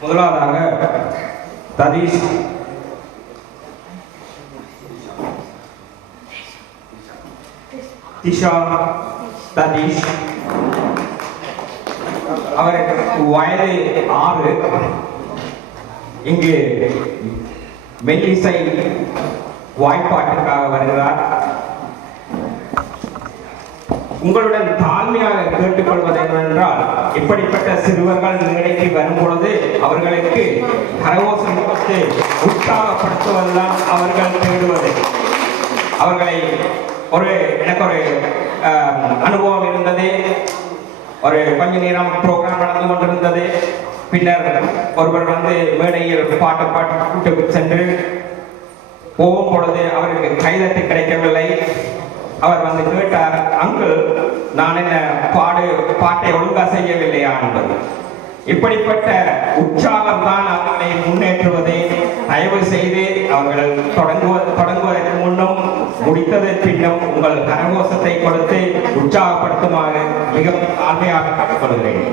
முதலாவதாக ததீஷ் திஷா ததீஷ் அவருக்கு வயது 6. இங்கு மெல்லிசை வாய்ப்பாட்டுக்காக வருகிறார். உங்களுடன் தாழ்மையாக கேட்டுக்கொள்வது என்னவென்றால், இப்படிப்பட்ட சிறுவர்கள் மேடைக்கு வரும் பொழுது அவர்களுக்கு கரகோஷம் கொடுத்து உற்சாகப்படுத்துவதுதான் அவர்கள் தேடுவது. அவர்களை எனக்கு ஒரு அனுபவம் இருந்தது. ஒரு கொஞ்ச நேரம் ப்ரோக்ராம் நடந்து கொண்டிருந்தது. பின்னர் ஒருவர் வந்து மேடையில் பாட்டு சென்று போகும் பொழுது அவருக்கு கைதட்டு கிடைக்கவில்லை. அவர் வந்து கேட்டார், அங்கிள், நான் என்ன பாட்டை ஒழுங்கா செய்யவில்லையா என்பது. இப்படிப்பட்ட உற்சாகம் தான் அவர்களை முன்னேற்றுவதை. தயவு செய்து அவர்கள் தொடங்குவதற்கு முன்னும் முடித்ததற்கு பின்னும் உங்கள் கரகோஷத்தை கொடுத்து உற்சாகப்படுத்துமாறு மிகவும் தாழ்மையாக கேட்டுக்கொள்கிறேன்.